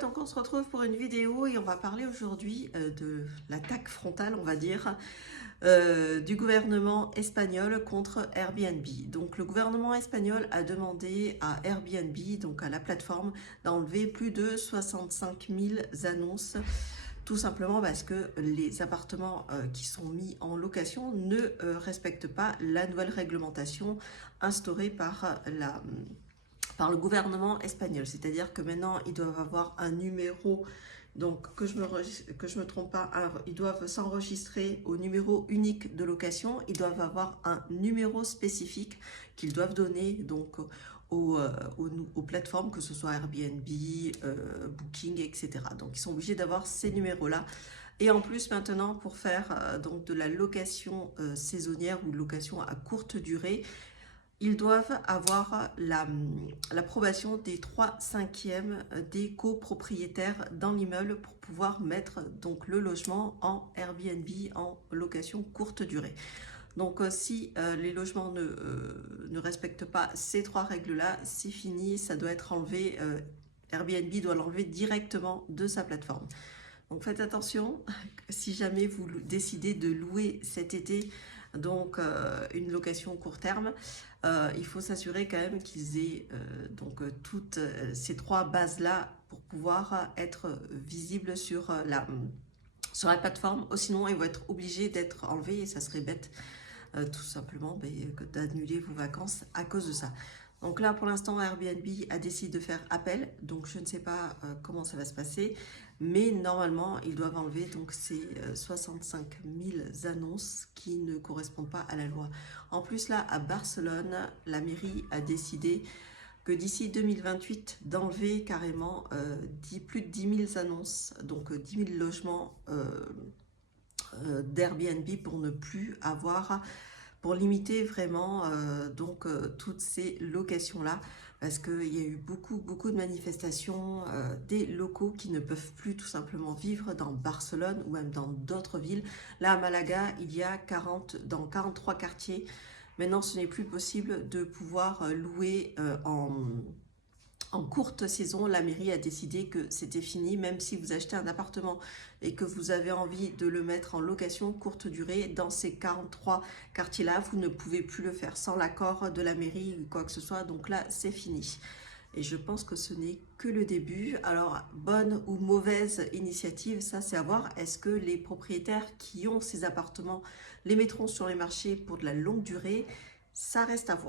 donc on se retrouve pour une vidéo et on va parler aujourd'hui de l'attaque frontale, on va dire, du gouvernement espagnol contre Airbnb. Donc le gouvernement espagnol a demandé à Airbnb, donc à la plateforme, d'enlever plus de 65 000 annonces, tout simplement parce que les appartements qui sont mis en location ne respectent pas la nouvelle réglementation instaurée par le gouvernement espagnol. C'est-à-dire que maintenant, ils doivent avoir un numéro, donc que je me trompe pas, ils doivent s'enregistrer au numéro unique de location, ils doivent avoir un numéro spécifique qu'ils doivent donner donc aux plateformes, que ce soit Airbnb, Booking, etc. Donc ils sont obligés d'avoir ces numéros-là. Et en plus maintenant, pour faire donc de la location saisonnière ou location à courte durée, ils doivent avoir l'approbation des 3/5 des copropriétaires dans l'immeuble pour pouvoir mettre donc le logement en Airbnb en location courte durée. Donc si les logements ne respectent pas ces trois règles-là, c'est fini, ça doit être enlevé. Airbnb doit l'enlever directement de sa plateforme. Donc faites attention, si jamais vous décidez de louer cet été donc une location court terme, il faut s'assurer quand même qu'ils aient toutes ces trois bases-là pour pouvoir être visibles sur la plateforme. Sinon, ils vont être obligés d'être enlevés et ça serait bête tout simplement d'annuler vos vacances à cause de ça. Donc là, pour l'instant, Airbnb a décidé de faire appel. Donc, je ne sais pas comment ça va se passer. Mais normalement, ils doivent enlever donc ces 65 000 annonces qui ne correspondent pas à la loi. En plus, là, à Barcelone, la mairie a décidé que d'ici 2028, d'enlever carrément plus de 10 000 annonces, donc 10 000 logements d'Airbnb pour ne plus avoir, pour limiter vraiment toutes ces locations-là, parce qu'il y a eu beaucoup de manifestations des locaux qui ne peuvent plus tout simplement vivre dans Barcelone ou même dans d'autres villes. Là, à Malaga, il y a dans 43 quartiers. Maintenant, ce n'est plus possible de pouvoir louer en courte saison. La mairie a décidé que c'était fini, même si vous achetez un appartement et que vous avez envie de le mettre en location courte durée, dans ces 43 quartiers-là, vous ne pouvez plus le faire sans l'accord de la mairie ou quoi que ce soit. Donc là, c'est fini. Et je pense que ce n'est que le début. Alors, bonne ou mauvaise initiative, ça c'est à voir. Est-ce que les propriétaires qui ont ces appartements les mettront sur les marchés pour de la longue durée? Ça reste à voir.